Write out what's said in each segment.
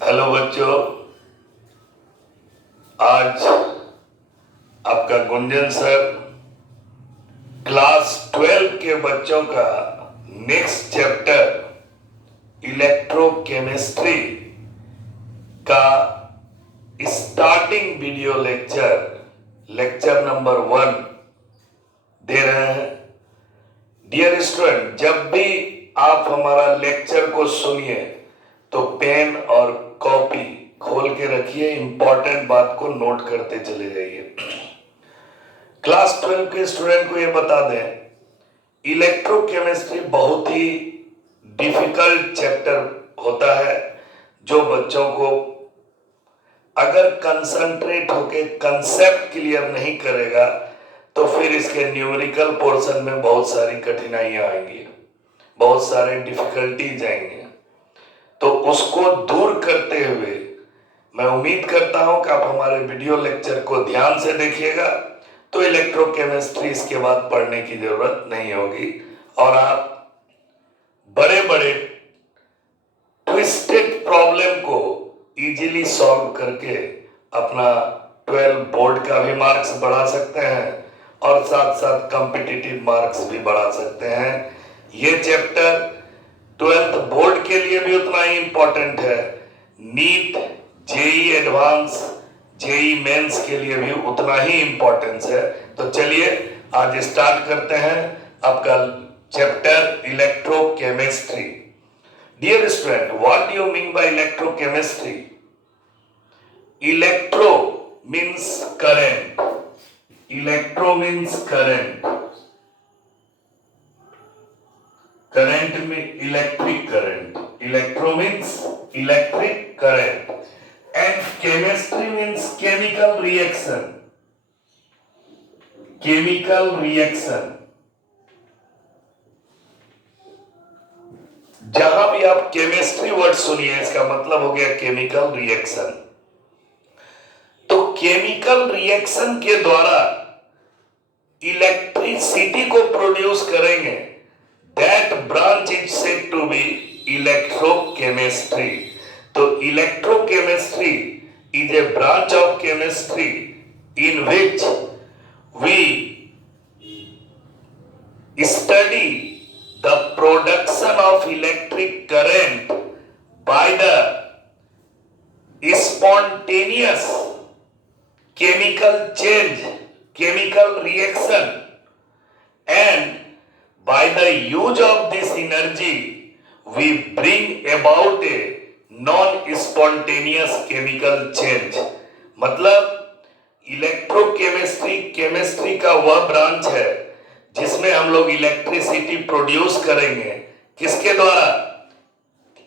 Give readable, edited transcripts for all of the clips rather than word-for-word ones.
Hello बच्चों, आज आपका गुंजन सर क्लास 12 के बच्चों का नेक्स्ट चैप्टर इलेक्ट्रोकेमिस्ट्री का स्टार्टिंग वीडियो लेक्चर नंबर 1 दे रहे हैं। डियर स्टूडेंट, जब भी आप हमारा लेक्चर को सुनिए तो पेन और कॉपी खोल के रखिए, इंपॉर्टेंट बात को नोट करते चले जाइए। क्लास 12 के स्टूडेंट को ये बता दें, इलेक्ट्रोकेमिस्ट्री बहुत ही डिफिकल्ट चैप्टर होता है जो बच्चों को अगर कंसंट्रेट होके कंसेप्ट क्लियर नहीं करेगा तो फिर इसके न्यूमेरिकल पोर्शन में बहुत सारी कठिनाइयां आएंगी, बहुत सारे डिफिकल्टीज आएंगे। तो उसको दूर करते हुए मैं उम्मीद करता हूं कि आप हमारे वीडियो लेक्चर को ध्यान से देखिएगा तो इलेक्ट्रोकेमिस्ट्री इसके बाद पढ़ने की जरूरत नहीं होगी और आप बड़े बड़े ट्विस्टेड प्रॉब्लम को इजीली सॉल्व करके अपना 12 बोर्ड का भी मार्क्स बढ़ा सकते हैं और साथ साथ कॉम्पिटिटिव मार्क्स भी बढ़ा सकते हैं। ये चैप्टर 12th बोर्ड के लिए भी उतना ही इंपॉर्टेंट है, NEET, JEE advance, JEE mains के लिए भी उतना ही इंपॉर्टेंस है। तो चलिए आज स्टार्ट करते हैं आपका chapter electrochemistry. Dear student, what do you mean by electrochemistry? Electro means current, electro means current, current में electric current, electro means electric current and chemistry means chemical reaction, chemical reaction. जहां भी आप chemistry word सुनिए इसका मतलब हो गया chemical reaction. तो केमिकल रिएक्शन के द्वारा इलेक्ट्रिसिटी को प्रोड्यूस करेंगे, that branch is said to be electrochemistry. तो electrochemistry is a branch of chemistry in which we study the production of electric current by the spontaneous chemical change, chemical reaction, and by the use of this energy we bring about a non-spontaneous chemical change। मतलब electrochemistry chemistry का वह branch है जिसमें हम लोग electricity produce करेंगे, किसके द्वारा?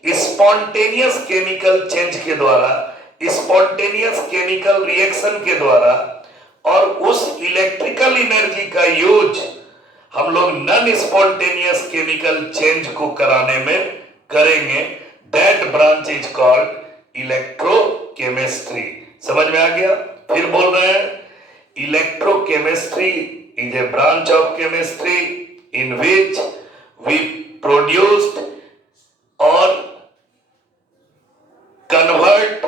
स्पॉन्टेनियस केमिकल चेंज के द्वारा, स्पॉन्टेनियस केमिकल रिएक्शन के द्वारा, और उस इलेक्ट्रिकल एनर्जी का यूज हम लोग नॉन स्पॉन्टेनियस केमिकल चेंज को कराने में करेंगे। That branch is called electrochemistry. समझ में आ गया? फिर बोल रहे हैं, electrochemistry is a branch of chemistry in which we produced or convert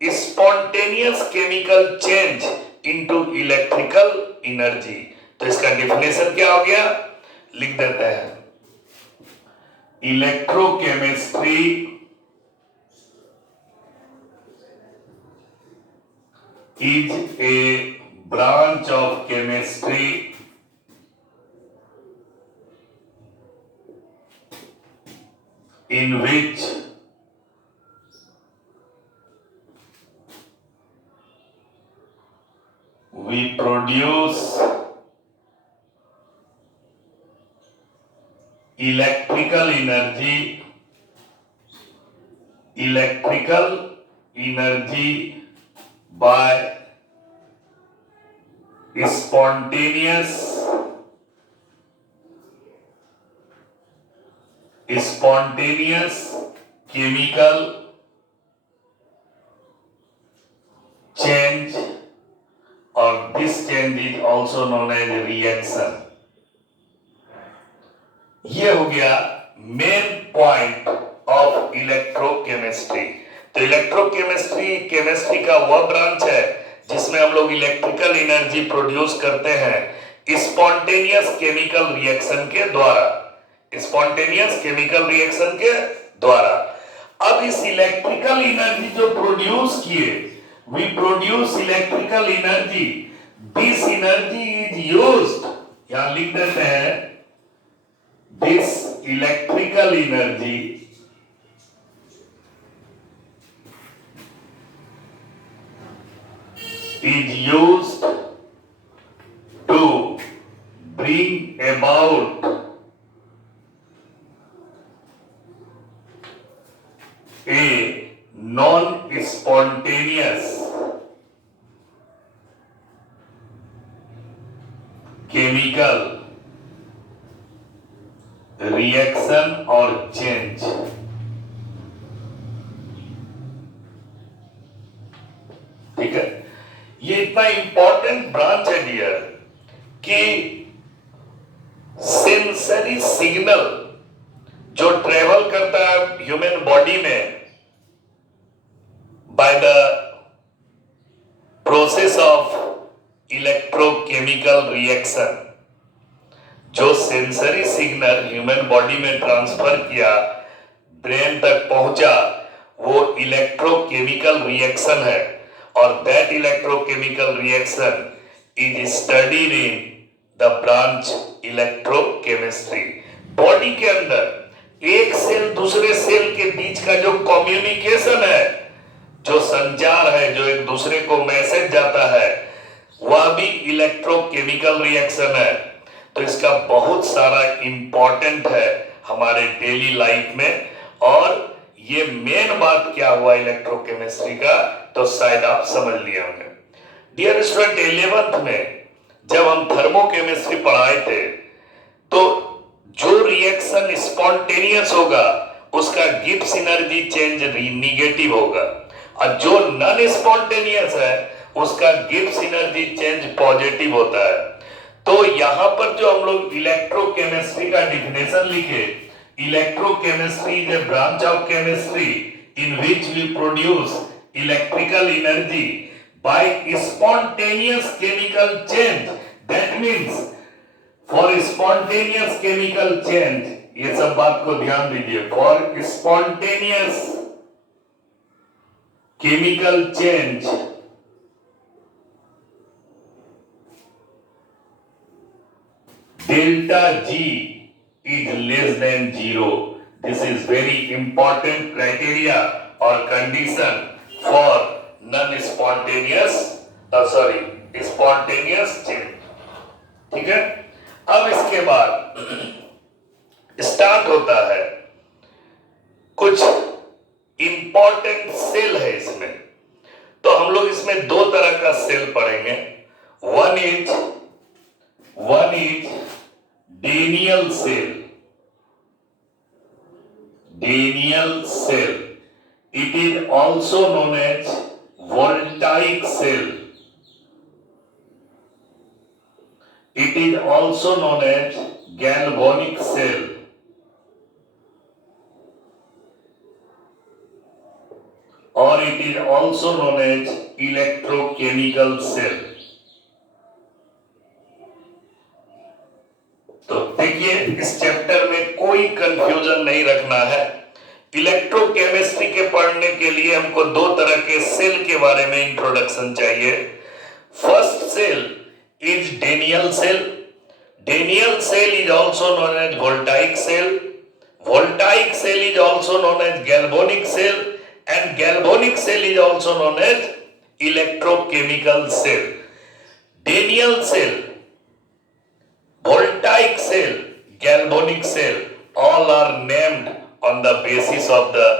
spontaneous chemical change into electrical energy। तो इसका डिफिनेशन क्या हो गया, लिख देते हैं। Electrochemistry is a branch of chemistry in which we produce electrical energy by spontaneous chemical change, or this change is also known as reaction। ये हो गया मेन पॉइंट ऑफ इलेक्ट्रोकेमिस्ट्री। तो इलेक्ट्रोकेमिस्ट्री केमिस्ट्री का वह ब्रांच है जिसमें हम लोग इलेक्ट्रिकल एनर्जी प्रोड्यूस करते हैं स्पॉन्टेनियस केमिकल रिएक्शन के द्वारा, स्पॉन्टेनियस केमिकल रिएक्शन के द्वारा। अब इस इलेक्ट्रिकल एनर्जी जो प्रोड्यूस किए, we produce electrical energy, this energy is used, यहां लिख देते हैं this electrical energy is used to bring about a non-spontaneous chemical reaction or change। ठीक है, ये इतना इंपॉर्टेंट ब्रांच है डियर कि सेंसरी सिग्नल जो ट्रेवल करता है ह्यूमन बॉडी में by the process of electrochemical reaction, जो सेंसरी सिग्नल ह्यूमन बॉडी में ट्रांसफर किया, ब्रेन तक पहुंचा, वो इलेक्ट्रोकेमिकल रिएक्शन है। और that electrochemical reaction is studied in the branch electrochemistry. Body के अंदर एक सेल दूसरे सेल के बीच का जो कम्युनिकेशन है, जो संचार है, जो एक दूसरे को मैसेज जाता है, वह भी इलेक्ट्रोकेमिकल रिएक्शन है। तो इसका बहुत सारा इंपॉर्टेंट है हमारे डेली लाइफ में। और ये मेन बात क्या हुआ इलेक्ट्रोकेमिस्ट्री का, तो शायद आप समझ लिए होंगे। डियर स्टूडेंट, 11th में जब हम थर्मोकेमिस्ट्री पढ़ाए थे, तो जो रिएक्शन स्पॉन्टेनियस होगा उसका गिब्स एनर्जी चेंज निगेटिव होगा, और जो नॉन स्पॉन्टेनियस है उसका गिब्स एनर्जी चेंज पॉजिटिव होता है। तो यहां पर जो हम लोग इलेक्ट्रोकेमिस्ट्री का डिफिनेशन लिखे, electrochemistry is a branch of chemistry in which we produce electrical energy by spontaneous chemical change। that means for spontaneous chemical change, ये सब बात को ध्यान दीजिए, for spontaneous chemical change delta G is less than 0। this is very important criteria or condition for non-spontaneous spontaneous change। ठीक है, अब इसके बाद स्टार्ट होता है कुछ इंपॉर्टेंट सेल है इसमें। तो हम लोग इसमें दो तरह का सेल पढ़ेंगे। One is Daniel cell, Daniel cell, it is also known as voltaic cell, it is also known as galvanic cell, or it is also known as electrochemical cell। तो देखिए, इस चैप्टर में कोई कंफ्यूजन नहीं रखना है। Electrochemistry के पढ़ने के लिए हमको दो तरह के सेल के बारे में इंट्रोडक्शन चाहिए। First cell is Daniel cell. Daniel cell is also known as voltaic cell. Voltaic cell is also known as galvanic cell, and galvanic cell is also known as electrochemical cell. Daniel cell, voltaic cell, galvanic cell, all are named on the basis of the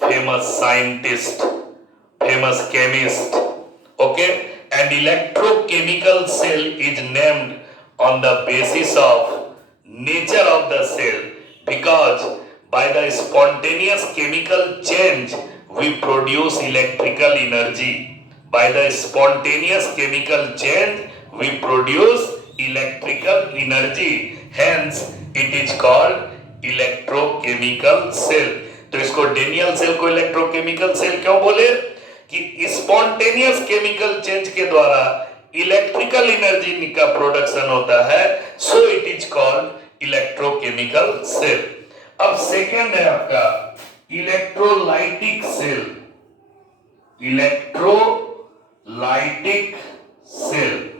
famous scientist, famous chemist, okay? And electrochemical cell is named on the basis of nature of the cell, because by the spontaneous chemical change we produce electrical energy. By the spontaneous chemical change we produce electrical energy, hence it is called electric electrochemical cell. तो इसको Daniel cell को electrochemical cell क्यों बोले? कि spontaneous chemical change के द्वारा electrical energy का production होता है, so it is called electrochemical cell. अब सेकेंड है आपका इलेक्ट्रोलाइटिक सेल। इलेक्ट्रोलाइटिक सेल,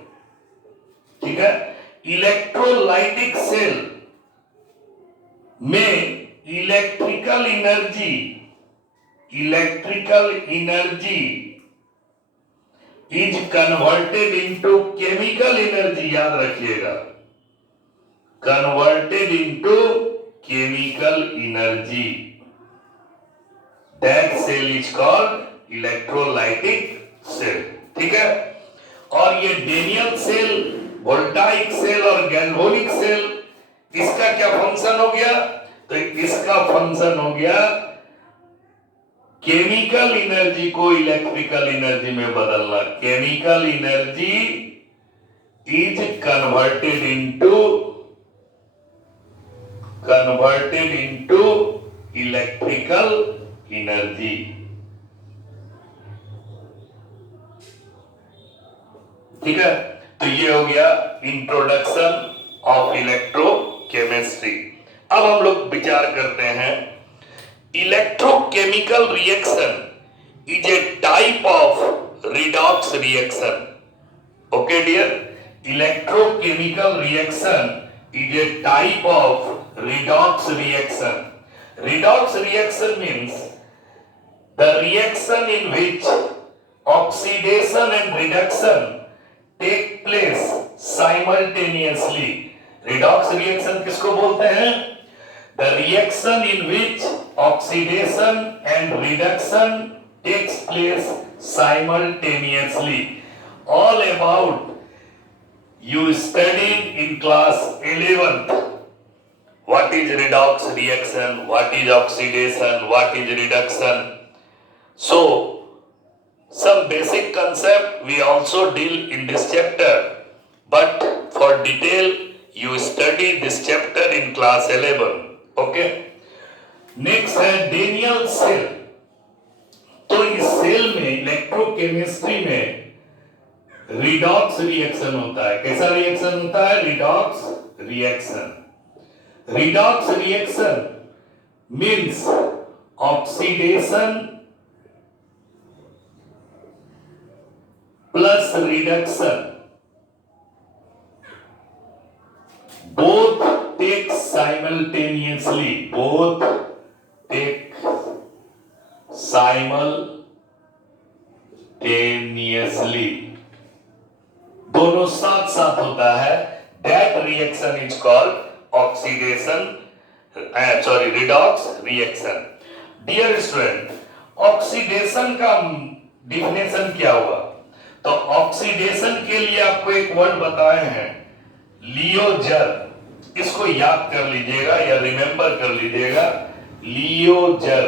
ठीक है। इलेक्ट्रोलाइटिक सेल में electrical energy is converted into chemical energy, याद रखिएगा, converted into chemical energy. That cell is called electrolytic cell, ठीक है। और ये डेनियल सेल, वोल्टाइक सेल और गैल्वेनिक सेल, इसका क्या फंक्शन हो गया? तो इसका फंक्शन हो गया केमिकल एनर्जी को इलेक्ट्रिकल एनर्जी में बदलना। Chemical energy is converted into electrical energy. ठीक है, तो ये हो गया इंट्रोडक्शन ऑफ इलेक्ट्रोकेमिस्ट्री। अब हम लोग विचार करते हैं electrochemical reaction is a type of redox reaction. Okay dear, electrochemical reaction is a type of redox reaction. Redox reaction means the reaction in which oxidation and reduction take place simultaneously. Redox reaction किसको बोलते हैं? The reaction in which oxidation and reduction takes place simultaneously. All about you studied in class 11th. What is redox reaction? What is oxidation? What is reduction? So, some basic concept we also deal in this chapter, but for detail you study this chapter in class 11. Okay? Next है Daniel cell. तो इस cell में electrochemistry में redox reaction होता है। कैसा reaction होता है? Redox reaction. Redox reaction means oxidation plus reduction. Both take simultaneously. Both take simultaneously. दोनों साथ साथ होता है। That reaction is called redox reaction. Dear student, oxidation का डिफिनेशन क्या हुआ? तो ऑक्सीडेशन के लिए आपको एक वर्ड बताए हैं, लियोजर। इसको याद कर लीजिएगा या रिमेंबर कर लीजिएगा, लियोजर।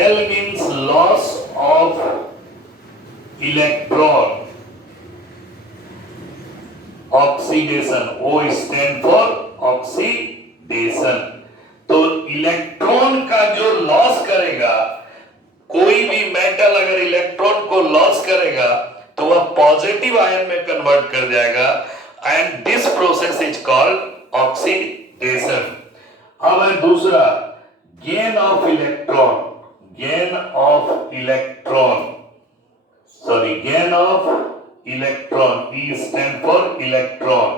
L means loss of electron. Oxidation, O stand for oxidation. तो इलेक्ट्रॉन का जो लॉस करेगा, कोई भी मेटल अगर इलेक्ट्रॉन को लॉस करेगा तो वह पॉजिटिव आयन में कन्वर्ट कर जाएगा, and this process is called oxidation. अब है दूसरा gain of electron. Gain of electron, gain of electron, E stand for electron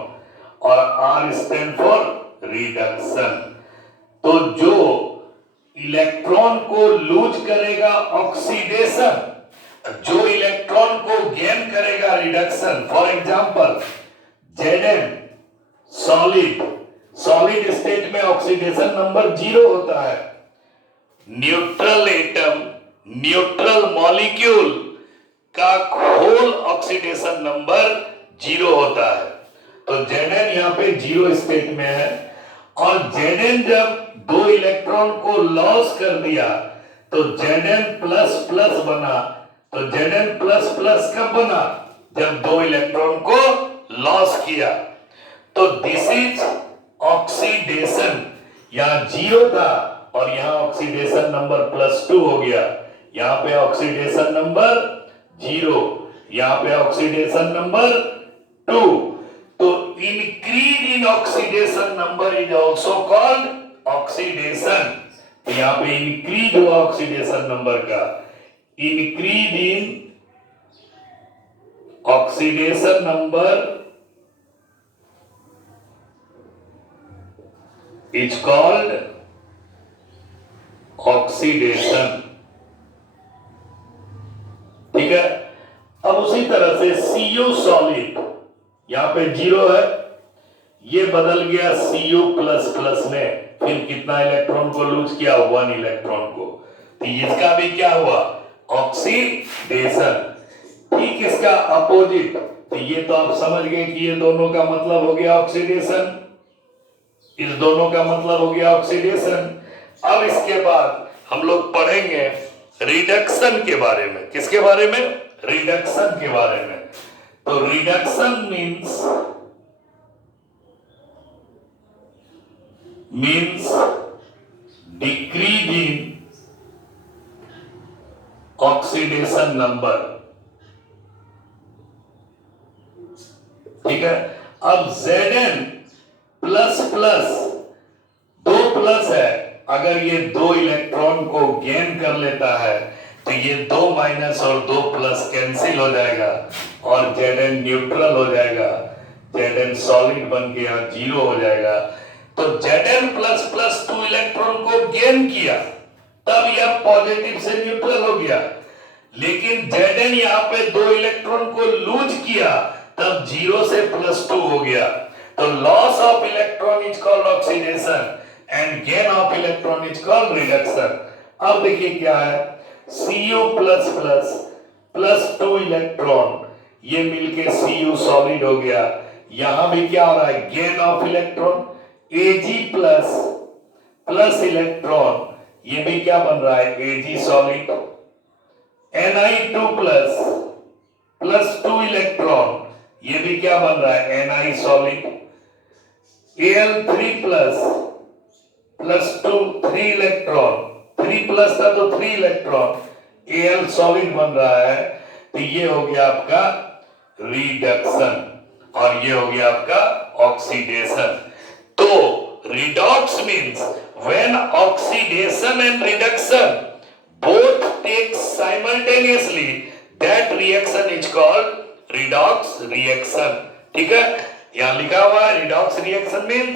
और R stand for रिडक्शन। तो जो इलेक्ट्रॉन को लूज करेगा ऑक्सीडेशन, जो इलेक्ट्रॉन को गेन करेगा reduction. For example Zn solid state में ऑक्सीडेशन नंबर 0 होता है। न्यूट्रल एटम, न्यूट्रल मॉलिक्यूल का होल ऑक्सीडेशन नंबर 0 होता है। तो Zn यहाँ पे 0 स्टेट में है, और Zn जब 2 इलेक्ट्रॉन को लॉस कर दिया तो Zn प्लस प्लस बना। तो Zn प्लस प्लस कब बना? जब 2 इलेक्ट्रॉन को लॉस किया। तो दिस इज ऑक्सीडेशन यहां 0 था और यहां ऑक्सीडेशन नंबर +2 हो गया। यहां पे ऑक्सीडेशन नंबर 0, यहां पे ऑक्सीडेशन नंबर 2। तो increase in oxidation number is also called oxidation. यहां पे इंक्रीज हुआ ऑक्सीडेशन नंबर का, increase in oxidation number is called oxidation. ठीक है। अब उसी तरह से Cu सॉलिड यहां पे 0 है, ये बदल गया Cu++ में, फिर कितना इलेक्ट्रॉन को लूज किया? 1 इलेक्ट्रॉन को। तो इसका भी क्या हुआ? ऑक्सीडेशन। ठीक इसका अपोजिट, तो ये तो आप समझ गए कि ये दोनों का मतलब हो गया ऑक्सीडेशन, इस दोनों का मतलब हो गया ऑक्सीडेशन। अब इसके बाद हम लोग पढ़ेंगे रिडक्शन के बारे में। किसके बारे में? रिडक्शन के बारे में। तो reduction means decrease in oxidation number. ठीक है। अब Zn प्लस प्लस, 2 प्लस है, अगर ये 2 इलेक्ट्रॉन को गेन कर लेता है तो ये 2 माइनस और 2 प्लस कैंसिल हो जाएगा और Zn न्यूट्रल हो जाएगा, Zn सॉलिड बन के यहाँ 0 हो जाएगा। तो Zn++ 2 इलेक्ट्रॉन को गेन किया, तब यह पॉजिटिव से न्यूट्रल हो गया। लेकिन Zn यहाँ पे 2 इलेक्ट्रॉन को लूज किया, तब 0 से +2 हो गया। तो loss of electron is called oxidation and gain of electron is called reduction. अब देखिए क्या है, Cu++ +2 इलेक्ट्रॉन ये मिलके Cu सॉलिड हो गया। यहां भी क्या हो रहा है? Gain of electron. Ag+ electron ये भी क्या बन रहा है? Ag solid. Ni2+2 इलेक्ट्रॉन ये भी क्या बन रहा है? Ni solid. Al3++2 3 इलेक्ट्रॉन, 3+ था तो 3 इलेक्ट्रॉन, Al सॉलिड बन रहा है। तो ये हो गया आपका रिडक्शन और ये हो गया आपका ऑक्सीडेशन। तो redox means when oxidation and reduction both take simultaneously, that reaction is called redox reaction। ठीक है। यहां लिखा हुआ है redox reaction means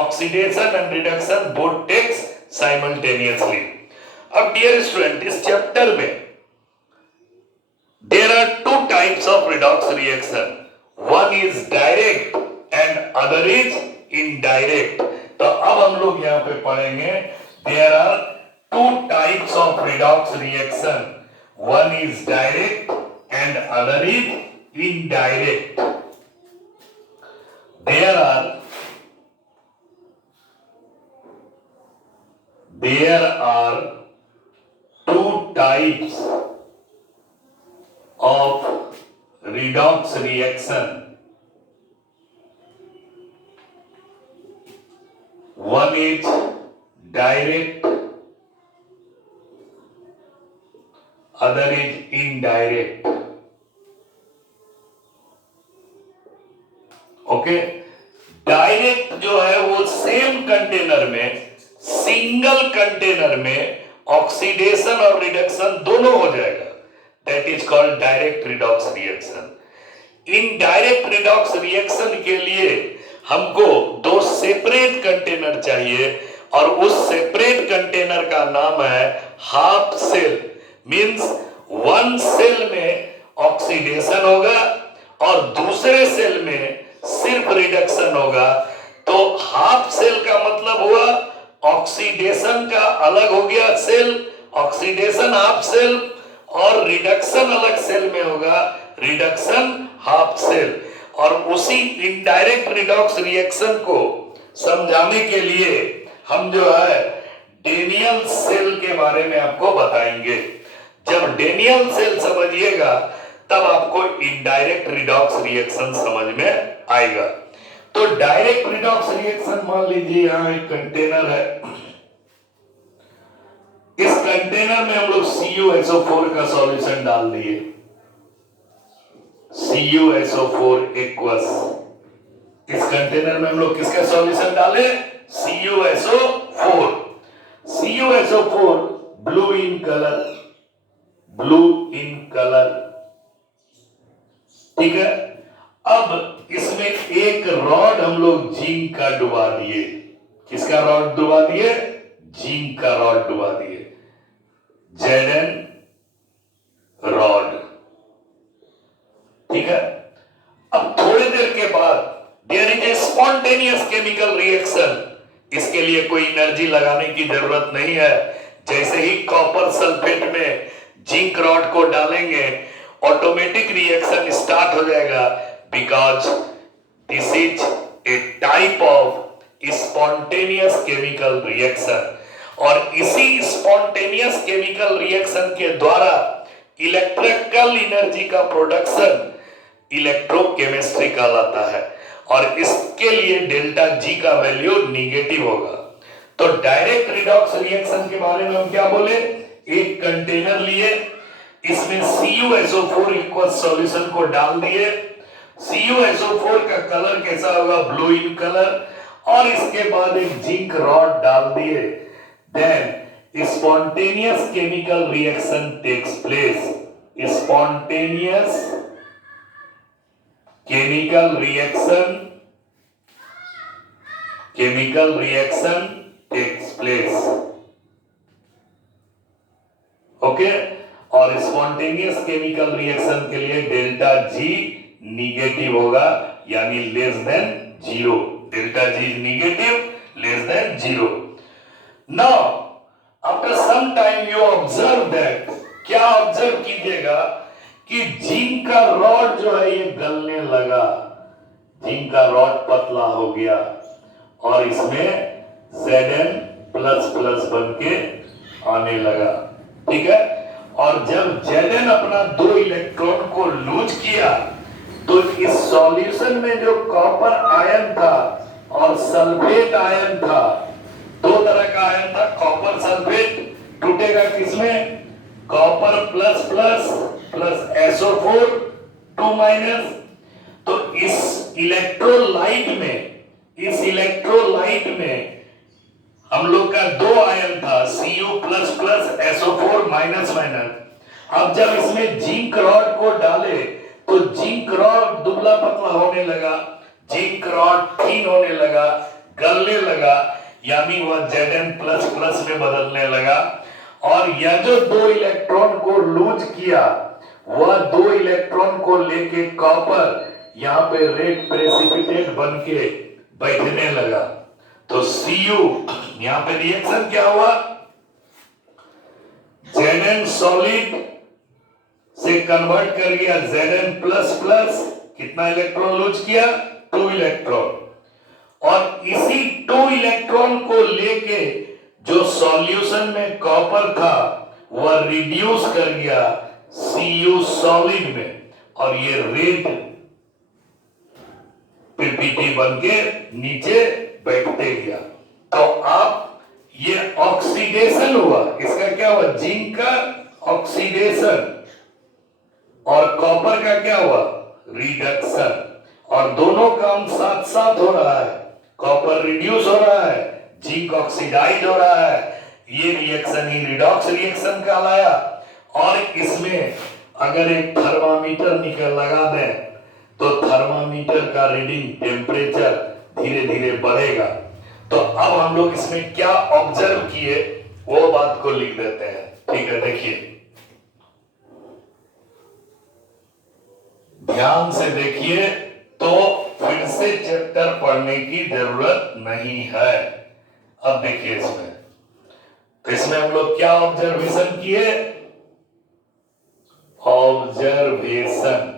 oxidation and reduction both takes simultaneously। अब डियर स्टूडेंट, इस चैप्टर में there are 2 types of redox reaction, one is direct and other is indirect। तो अब हम लोग यहां पे पढ़ेंगे there are 2 types of redox reaction, one is direct and other is indirect। there are 2 types of redox reaction, one is direct, other is indirect। Okay. Direct जो है वो सेम कंटेनर में, सिंगल कंटेनर में oxidation और reduction दोनों हो जाएगा, that is called direct redox reaction. Indirect redox reaction के लिए हमको 2 सेपरेट कंटेनर चाहिए और उस सेपरेट कंटेनर का नाम है हाफ सेल। मींस 1 सेल में ऑक्सीडेशन होगा और दूसरे सेल में सिर्फ रिडक्शन होगा। तो हाफ सेल का मतलब हुआ ऑक्सीडेशन का अलग हो गया सेल, ऑक्सीडेशन हाफ सेल, और रिडक्शन अलग सेल में होगा, रिडक्शन हाफ सेल। और उसी इनडायरेक्ट रिडॉक्स रिएक्शन को समझाने के लिए हम जो है डेनियल सेल के बारे में आपको बताएंगे। जब डेनियल सेल समझिएगा तब आपको इनडायरेक्ट रिडॉक्स रिएक्शन समझ में आएगा। तो डायरेक्ट रिडॉक्स रिएक्शन, मान लीजिए यहां एक कंटेनर है, इस कंटेनर में हम लोग CuSO4 का सॉल्यूशन डाल दिए, CuSO4 इक्वल्स, इस कंटेनर में हम लोग किसका सॉल्यूशन डाले, CuSO4। CuSO4 blue in colour, blue in colour, ठीक है। अब इसमें एक रॉड हम लोग जिंक का डुबा दिए, किसका रॉड डुबा दिए, जिंक का रॉड डुबा दिए, Zn रॉड, ठीक है। अब थोड़ी देर के बाद there is a spontaneous chemical reaction, इसके लिए कोई एनर्जी लगाने की जरूरत नहीं है। जैसे ही कॉपर सल्फेट में जिंक रॉड को डालेंगे ऑटोमेटिक रिएक्शन स्टार्ट हो जाएगा, because this is a type of spontaneous chemical reaction. और इसी स्पॉन्टेनियस केमिकल रिएक्शन के द्वारा इलेक्ट्रिकल एनर्जी का प्रोडक्शन इलेक्ट्रोकेमिस्ट्री कहलाता है, और इसके लिए डेल्टा जी का वैल्यू निगेटिव होगा। तो डायरेक्ट रिडॉक्स रिएक्शन के बारे में हम क्या बोले, एक कंटेनर लिए, इसमें CuSO4 इक्वल सॉल्यूशन को डाल दिए, CuSO4 का कलर कैसा होगा, ब्लू इन कलर, और इसके बाद एक जिंक रॉड डाल दिए, then spontaneous chemical reaction takes place, spontaneous chemical reaction takes place, okay. और स्पॉन्टेनियस केमिकल रिएक्शन के लिए डेल्टा जी निगेटिव होगा, यानी less than zero, delta G negative, less than zero. Now after some time you observe that, क्या observe कीजिएगा कि zinc का rod जो है ये गलने लगा, जिंक का रॉड पतला हो गया, और इसमें Zn प्लस प्लस बन के आने लगा, ठीक है। और जब Zn अपना 2 इलेक्ट्रॉन को लूज किया, तो इस सॉल्यूशन में जो कॉपर आयन था और सल्फेट आयन था, 2 तरह का आयन था, कॉपर सल्फेट, टूटेगा किसमें, copper plus plus plus SO4 2 minus. तो इस इलेक्ट्रोलाइट में हम लोग का 2 आयन था, Cu plus plus SO4 minus minus. अब जब इसमें जिंक रॉड को डाले तो जिंक रॉड दुबला पतला होने लगा, जिंक रॉड थिन होने लगा, गलने लगा, यानी वह Zn प्लस प्लस में बदलने लगा। और यह जो 2 इलेक्ट्रॉन को लूज किया, वह 2 इलेक्ट्रॉन को लेके कॉपर यहां पे रेड प्रेसिपिटेट बन के बैठने लगा। तो Cu यहां पे रिएक्शन क्या हुआ, Zn सॉलिड से कन्वर्ट कर गया Zn प्लस प्लस, कितना इलेक्ट्रॉन लूज किया, 2 इलेक्ट्रॉन, और इसी 2 इलेक्ट्रॉन को लेके जो सॉल्यूशन में कॉपर था वह रिड्यूस कर गया Cu सॉलिड में, और ये रेड पीपीटी बन के नीचे बैठते गया। तो आप ये ऑक्सीडेशन हुआ, इसका क्या हुआ, जिंक का ऑक्सीडेशन, और कॉपर का क्या हुआ, रिडक्शन, और दोनों काम साथ साथ हो रहा है, कॉपर रिड्यूस हो रहा है, जिंक ऑक्सीडाइज हो रहा है। ये रिएक्शन ही रिडॉक्स रिएक्शन कहलाया। और इसमें अगर एक थर्मामीटर निकल लगा दें तो थर्मामीटर का रीडिंग टेम्परेचर धीरे धीरे बढ़ेगा। तो अब हम लोग इसमें क्या ऑब्जर्व किए वो बात को लिख देते हैं, ठीक है। देखिए, ध्यान से देखिए, तो फिर से चैप्टर पढ़ने की जरूरत नहीं है। अब देखिए इसमें, तो इसमें हम लोग क्या ऑब्जर्वेशन किए, ऑब्जर्वेशन,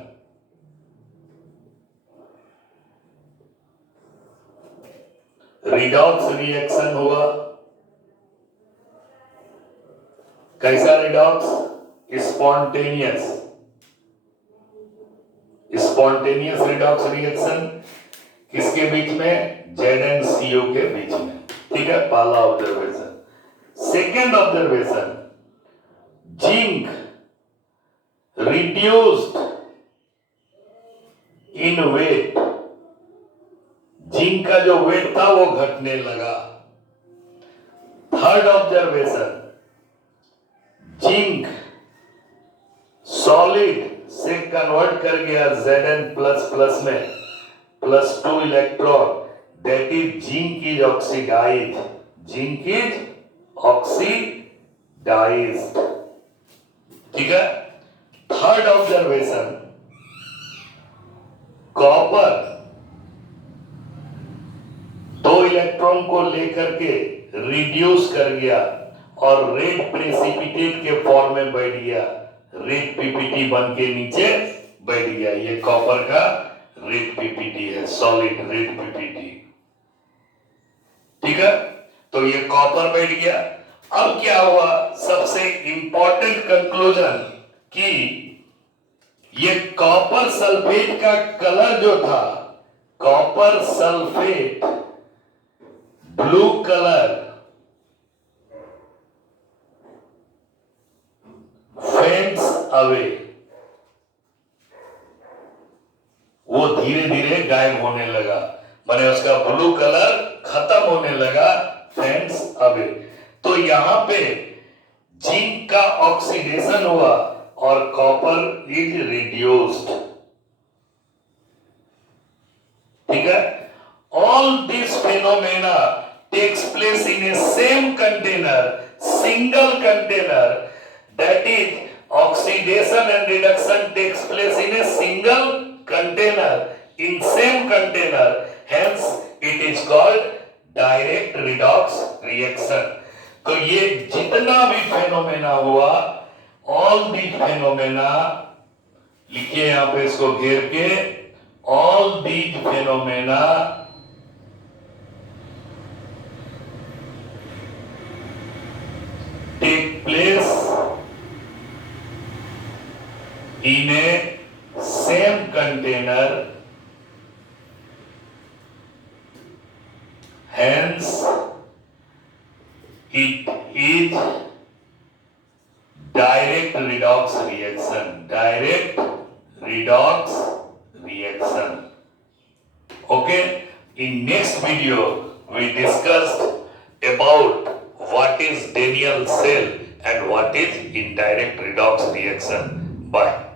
रिडॉक्स रिएक्शन हुआ, कैसा रिडॉक्स, स्पॉन्टेनियस रिडॉक्स रिएक्शन, किसके बीच में? ZnCO के बीच में। ठीक है, पहला observation. Second observation, zinc reduced in weight, zinc का जो वेट था वो घटने लगा। थर्ड ऑब्जर्वेशन, जिंक सॉलिड से कन्वर्ट कर गया Zn++ में, +2 electron, that is zinc is oxidise, zinc is oxidised. ठीक है। थर्ड ऑब्जर्वेशन, कॉपर 2 इलेक्ट्रॉन को लेकर के रिड्यूस कर गया और रेड प्रेसिपिटेट के फॉर्म में बैठ गया, रेड पीपीटी बन के नीचे बैठ गया। ये कॉपर का रेड पीपीटी है, सॉलिड रेड पीपीटी। ठीक है, तो ये कॉपर बैठ गया। अब क्या हुआ, सबसे इंपॉर्टेंट कंक्लूजन कि ये कॉपर सल्फेट का कलर जो था, copper sulphate blue colour fades away, वो धीरे धीरे गायब होने लगा, माने उसका ब्लू कलर खत्म होने लगा, फेड्स अवे। तो यहां पे जिंक का ऑक्सीडेशन हुआ और कॉपर इज रिड्यूस्ड। ठीक है, all this phenomena takes place in a same container, single container, that is oxidation and reduction takes place in a single container, in same container, hence it is called direct redox reaction. तो ये जितना भी phenomena हुआ, all the phenomena, लिखिए यहां पे इसको घेर के, all the phenomena take place in a same container, hence it is direct redox reaction, direct redox reaction. Okay, in next video we discussed about what is Daniell cell and what is indirect redox reaction. Bye.